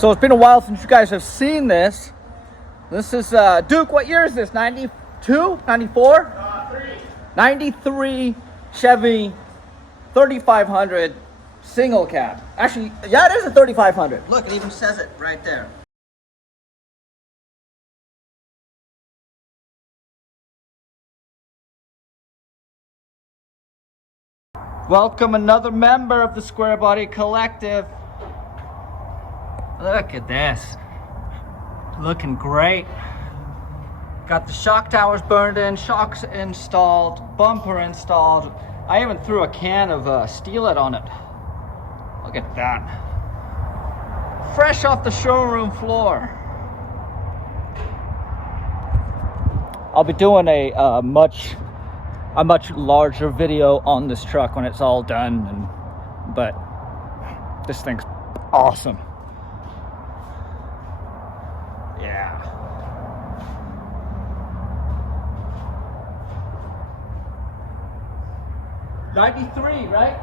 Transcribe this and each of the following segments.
So it's been a while since you guys have seen this. This is, Duke, what year is this? 92? 94? 93 Chevy 3500 single cab. Actually, yeah, it is a 3500. Look, it even says it right there. Welcome another member of the Square Body Collective. Look at this. Looking great. Got the shock towers burned in, shocks installed, bumper installed. I even threw a can of Steelite on it. Look at that. Fresh off the showroom floor. I'll be doing a much larger video on this truck when it's all done, but this thing's awesome. Yeah. '93, right?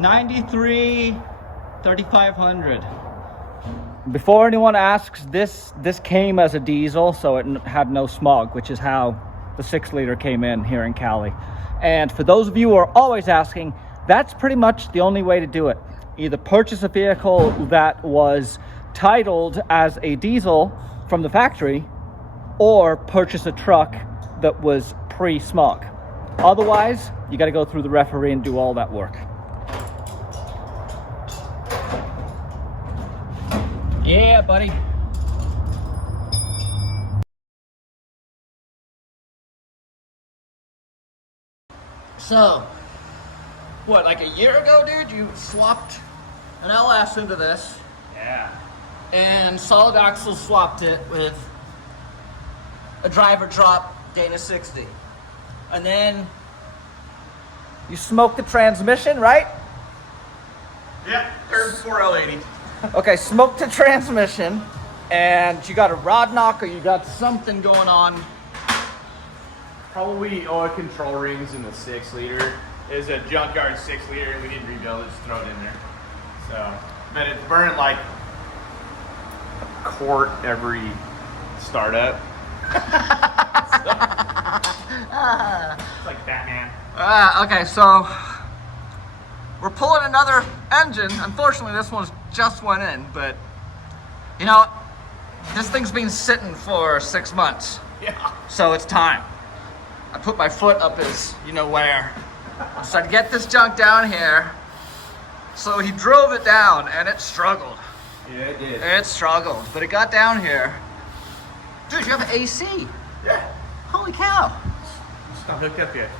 93 3500. Before anyone asks, this came as a diesel, so it had no smog, which is how the 6-liter came in here in Cali. And for those of you who are always asking, that's pretty much the only way to do it. Either purchase a vehicle that was titled as a diesel from the factory, or purchase a truck that was pre-smog. Otherwise, you got to go through the referee and do all that work. Yeah, buddy. So, what, like a year ago, dude, you swapped an LS into this? Yeah. And solid axle swapped it with a driver drop Dana 60. And then you smoked the transmission, right? Yeah, third 4L80. Okay, smoked the transmission, and you got a rod knock, or you got something going on. Probably oil control rings in the 6-liter. It's a junkyard 6-liter, and we didn't rebuild it, just throw it in there. So, but it's burning like a quart every startup. It's like Batman. Okay, so we're pulling another engine. Unfortunately, this one's just went in, but you know, this thing's been sitting for 6 months. Yeah. So it's time. I put my foot up his, you know where. So I'd get this junk down here. So he drove it down, and it struggled. Yeah, it did. It struggled, but it got down here. Dude, you have AC. Yeah. Holy cow. It's not hooked up yet.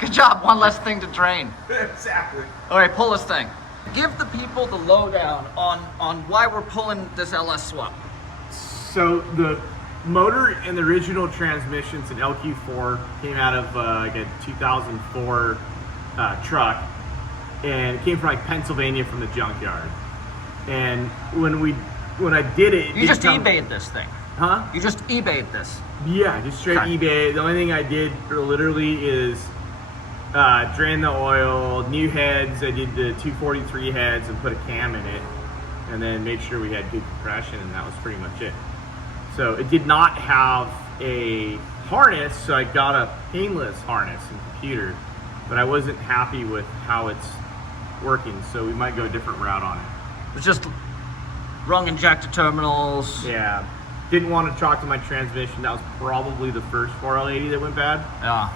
Good job, one less thing to drain. Exactly. All right, pull this thing. Give the people the lowdown on why we're pulling this LS swap. So the motor and the original transmissions in LQ4 came out of like a 2004 truck, and it came from like Pennsylvania from the junkyard. And when I did it, You just eBayed this thing. Huh? You just eBayed this. Yeah, just straight Okay. eBay. The only thing I did literally is drain the oil, new heads. I did the 243 heads and put a cam in it, and then made sure we had good compression, and that was pretty much it. So it did not have a harness, so I got a painless harness and computer, but I wasn't happy with how it's working, so we might go a different route on it. It's just rung injector terminals. Yeah. Didn't want to talk to my transmission. That was probably the first 4L80 that went bad. Yeah.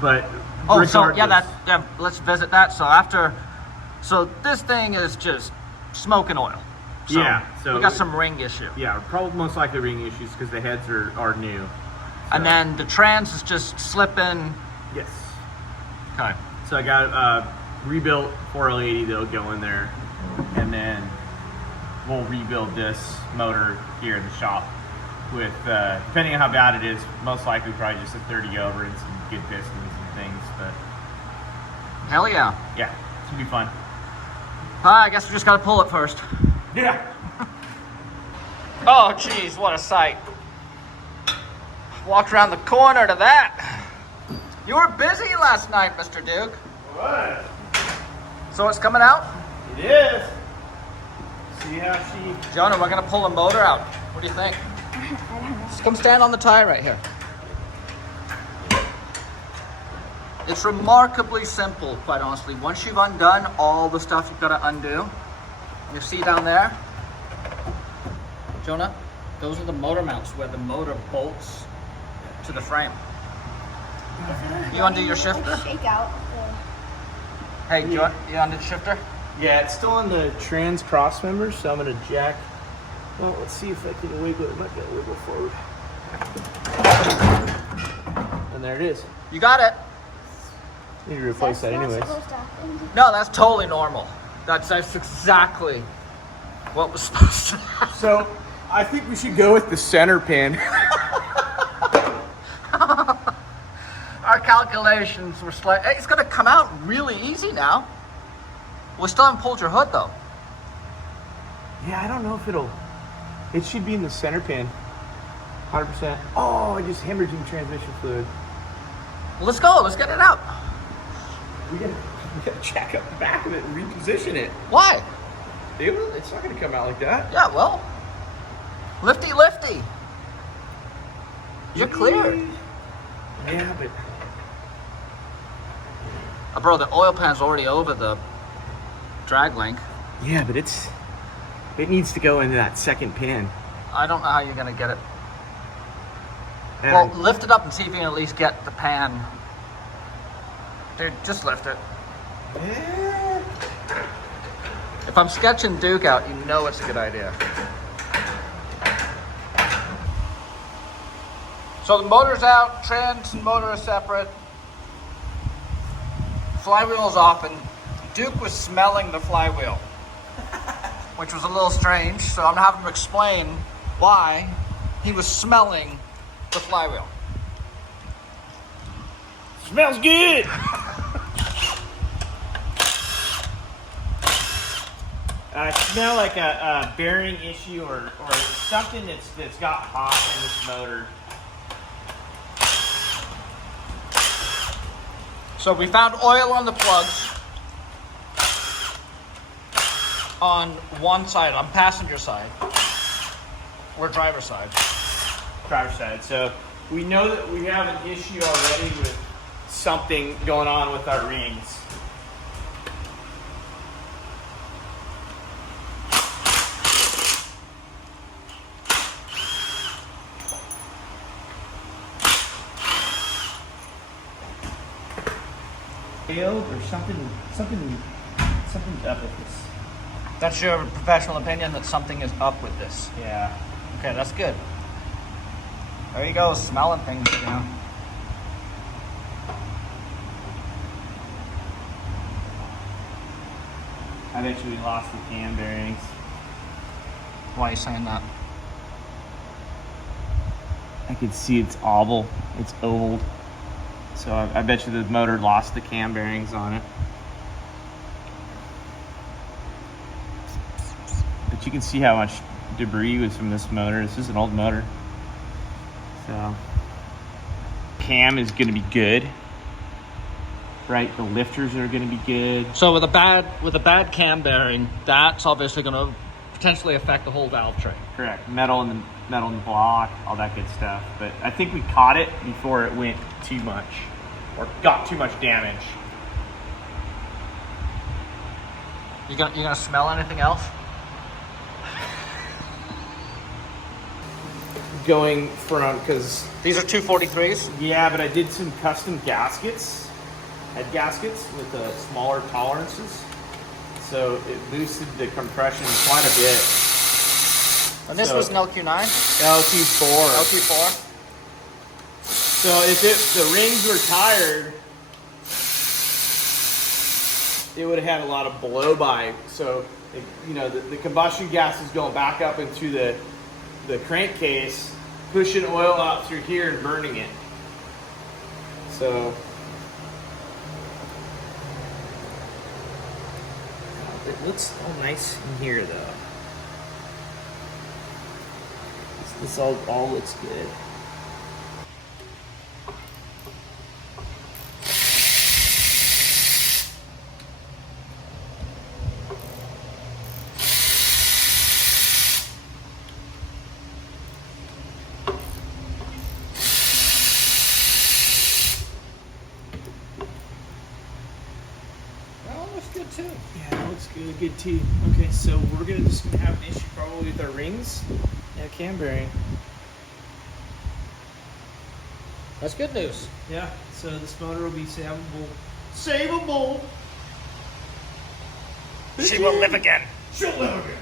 But Oh, so regardless, yeah, let's visit that. So this thing is just smoking oil. So Yeah, so we got some ring issue. Yeah, probably most likely ring issues because the heads are new. So, And then the trans is just slipping. yes. Okay. So I got a rebuilt 4L80 that'll go in there, and then we'll rebuild this motor here in the shop with, depending on how bad it is, most likely probably just a 30 over and some good pistons and things, but Hell yeah. yeah, it's gonna be fun. I guess we just gotta pull it first. Yeah. Oh, geez, what a sight. Walked around the corner to that. You were busy last night, Mr. Duke. What? So it's coming out? It is. Yeah, Jonah, we're gonna pull the motor out. What do you think? I don't know. Just come stand on the tire right here. It's remarkably simple, quite honestly. Once you've undone all the stuff you've got to undo, you see down there, Jonah, those are the motor mounts where the motor bolts to the frame. You undo your shifter? Shake out. Hey, you undo the shifter? Yeah, it's still on the trans cross members, so I'm gonna jack. Well, let's see if I can wiggle it. Might be able to wiggle forward. And there it is. You got it. Need to replace that anyways. No, that's totally normal. That's exactly what was supposed to happen. So, I think we should go with the center pin. Our calculations were slightly... It's going to come out really easy now. We still haven't pulled your hood, though. Yeah, I don't know if it'll... It should be in the center pin. 100%. Oh, I just hemorrhaging transmission fluid. Well, let's go. Let's get it out. We gotta check up the back of it and reposition it. Why? Dude, it's not gonna come out like that. Yeah, well... Lifty, lifty. You're clear. Yeah, but... Bro, the oil pan's already over the drag link. Yeah, but it needs to go into that second pin. I don't know how you're going to get it. And Well, lift it up and see if you can at least get the pan. Dude, just lift it. Yeah. If I'm sketching Duke out, you know it's a good idea. So the motor's out, trans and motor are separate. Flywheel's off, and Duke was smelling the flywheel, which was a little strange, so I'm gonna have him explain why he was smelling the flywheel. Smells good! I smell like a bearing issue or something that's got hot in this motor. So we found oil on the plugs on one side, on passenger side, or driver's side. Driver's side. So we know that we have an issue already with something going on with our rings. Or something's up with this. That's your professional opinion that something is up with this. Yeah. Okay, that's good. There you go, smelling things, you know. I bet you we lost the cam bearings. Why are you saying that? I could see it's oval. It's ovaled. So I bet you the motor lost the cam bearings on it. But you can see how much debris was from this motor. This is an old motor. So cam is going to be good. Right, the lifters are going to be good. So with a bad cam bearing, that's obviously going to potentially affect the whole valve tray. Correct. Metal in the block, all that good stuff. But I think we caught it before it went too much or got too much damage. You gonna smell anything else? Going from, because These are 243s. yeah, but I did some custom gaskets, head gaskets with smaller tolerances. So it boosted the compression quite a bit. And this So- was an LQ9? LQ4. LQ4? So if the rings were tired, it would have had a lot of blow by. So the combustion gas is going back up into the crankcase, pushing oil out through here and burning it. So it looks all nice in here though. This all looks good. too. Okay, so we're just gonna have an issue probably with our rings and cam bearing. That's good news. Yeah, so this motor will be savable. Savable! She will live again. She'll live again.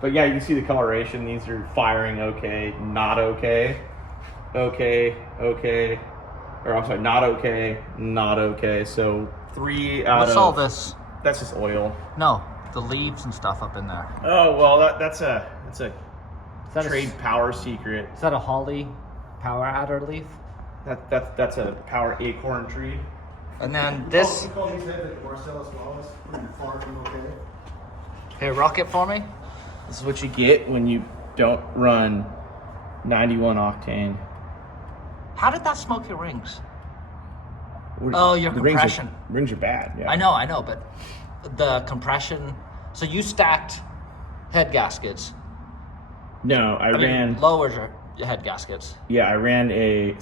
But yeah, you can see the coloration. These are firing okay, not okay, okay, okay, or I'm sorry, not okay, not okay. So 3 out What's of... all this? That's just oil. No, the leaves and stuff up in there. Oh, well, that's a Is that trade power secret. Is that a holly power adder leaf? That's a power acorn tree. And then this. We call these heads like Marcellus Wallace. Far from okay. Here, rock it for me. This is what you get when you don't run 91 octane. How did that smoke your rings? Oh, your The compression. Rings are bad. Yeah. I know, but the compression. So you stacked head gaskets. No, I ran. Lowered your head gaskets. Yeah, I ran a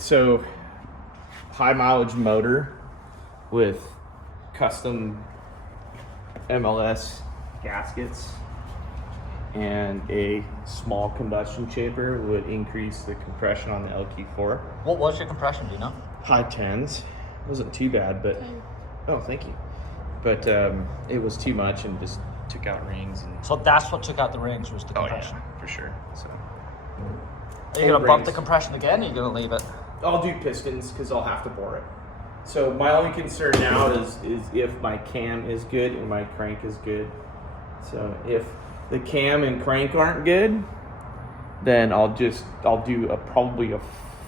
high mileage motor with custom MLS gaskets, and a small combustion chamber would increase the compression on the LQ4. What was your compression? Do you know? High 10s. It wasn't too bad, but oh, thank you. But it was too much and just took out rings and. So that's what took out the rings was the Oh compression. yeah, for sure. So. Are you gonna bump the compression again? Or are you gonna leave it? I'll do pistons because I'll have to bore it. So my only concern now is if my cam is good and my crank is good. So if the cam and crank aren't good, then I'll do probably a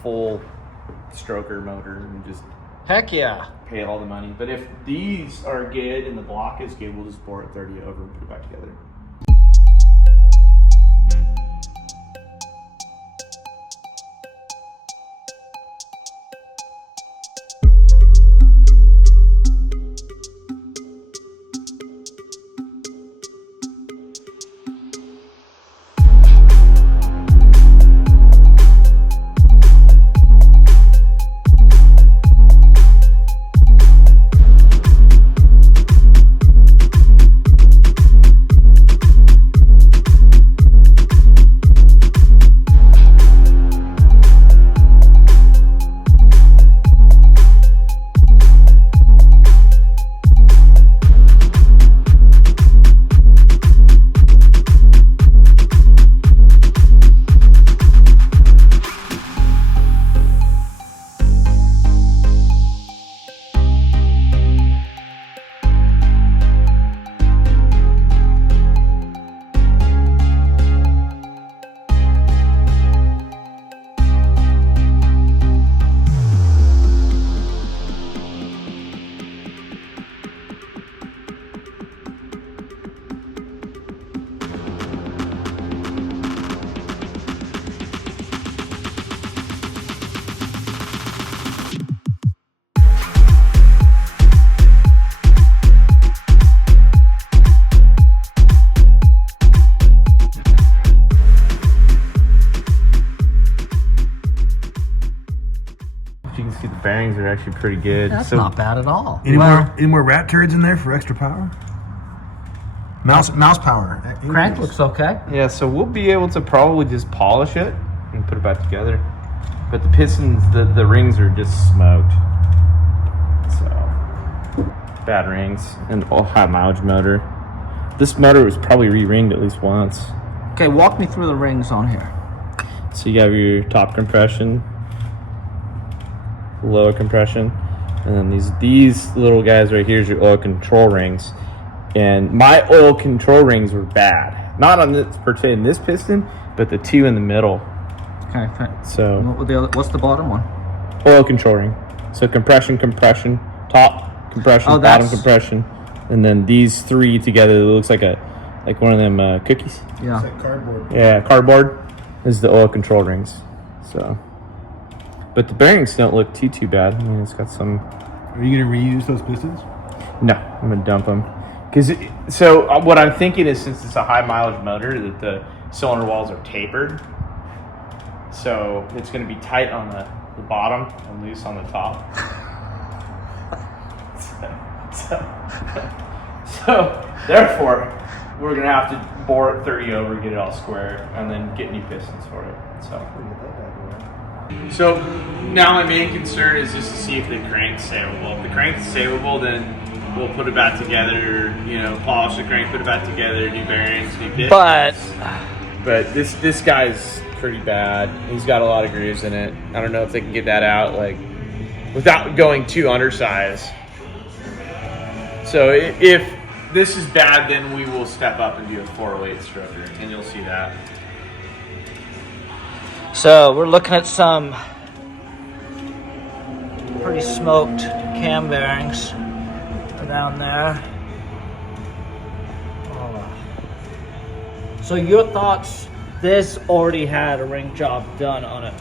full stroker motor and just Heck yeah. pay all the money. But if these are good and the block is good, we'll just bore it 30 over and put it back together. You can see the bearings are actually pretty good. That's not bad at all. Any more rat turds in there for extra power? Mouse power. Crank looks okay. Yeah, so we'll be able to probably just polish it and put it back together. But the pistons, the rings are just smoked. So, bad rings and high mileage motor. This motor was probably re-ringed at least once. Okay, walk me through the rings on here. So you have your top compression, lower compression, and then these little guys right here is your oil control rings. And my oil control rings were bad. Not on this per se in this piston, but the two in the middle. Okay, fine. So what's the bottom one? oil control ring. So compression, top compression, bottom compression, and then these three together. It looks like one of them cookies. Yeah. It's like cardboard. Yeah, cardboard is the oil control rings. So, but the bearings don't look too bad. I mean, it's got some. Are you gonna reuse those pistons? No, I'm gonna dump them. What I'm thinking is, since it's a high mileage motor, that the cylinder walls are tapered. So it's gonna be tight on the bottom and loose on the top. So So therefore, we're gonna have to bore it 30 over, get it all square, and then get new pistons for it. So now my main concern is just to see if the crank's savable. If the crank's savable, then we'll put it back together, you know, polish the crank, put it back together, new bearings, new pistons. But this guy's pretty bad. He's got a lot of grooves in it. I don't know if they can get that out like without going too undersized. So if this is bad, then we will step up and do a 408 stroker, and you'll see that. So we're looking at some pretty smoked cam bearings down there. So your thoughts, this already had a ring job done on it?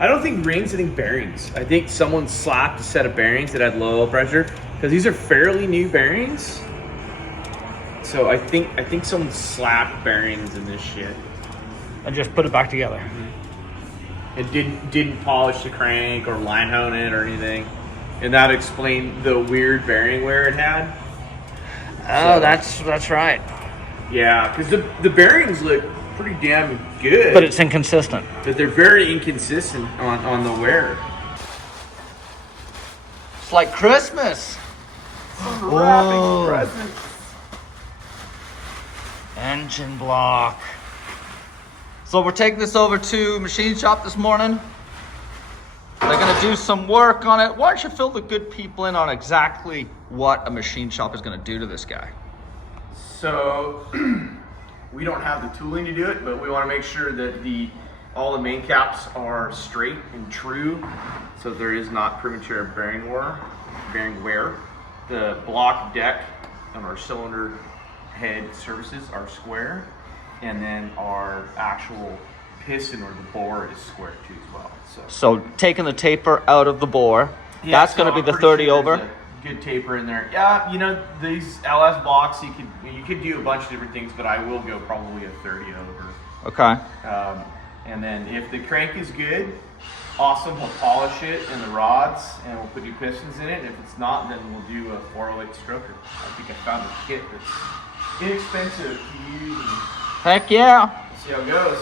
I don't think rings, I think bearings. I think someone slapped a set of bearings that had low pressure, because these are fairly new bearings. So I think someone slapped bearings in this shit. And just put it back together. It didn't polish the crank or line hone it or anything. And that explained the weird bearing wear it had. Oh, So- that's right. Yeah, because the bearings look pretty damn good. But it's inconsistent. But they're very inconsistent on the wear. It's like Christmas. Wrapping presents. Engine block. So we're taking this over to machine shop this morning. They're gonna do some work on it. Why don't you fill the good people in on exactly what a machine shop is gonna do to this guy? So we don't have the tooling to do it, but we want to make sure that all the main caps are straight and true, so there is not premature bearing wear. The block deck and our cylinder head surfaces are square, and then our actual piston or the bore is square too as well. So taking the taper out of the bore, Yeah, that's so gonna be I'm the pretty 30 sure over. there's a good taper in there. Yeah, you know, these LS blocks, you could do a bunch of different things, but I will go probably a 30 over. Okay. And then if the crank is good, awesome, we'll polish it in the rods and we'll put new pistons in it. And if it's not, then we'll do a 408 stroker. I think I found a kit that's inexpensive to use. Heck yeah. We'll see how it goes.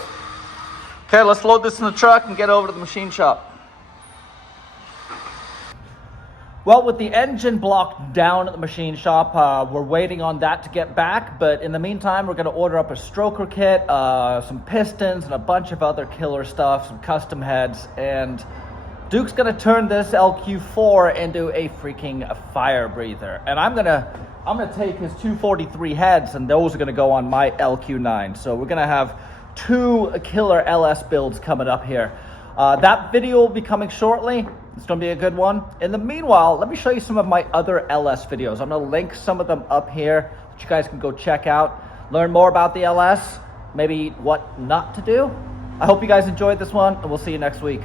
Okay, let's load this in the truck and get over to the machine shop. Well, with the engine block down at the machine shop, we're waiting on that to get back. But in the meantime, we're going to order up a stroker kit, some pistons, and a bunch of other killer stuff, some custom heads. And Duke's going to turn this LQ4 into a freaking fire breather. And I'm gonna take his 243 heads, and those are going to go on my LQ9. So we're going to have 2 killer LS builds coming up here. That video will be coming shortly. It's going to be a good one. In the meanwhile, let me show you some of my other LS videos. I'm going to link some of them up here that you guys can go check out. Learn more about the LS, maybe what not to do. I hope you guys enjoyed this one, and we'll see you next week.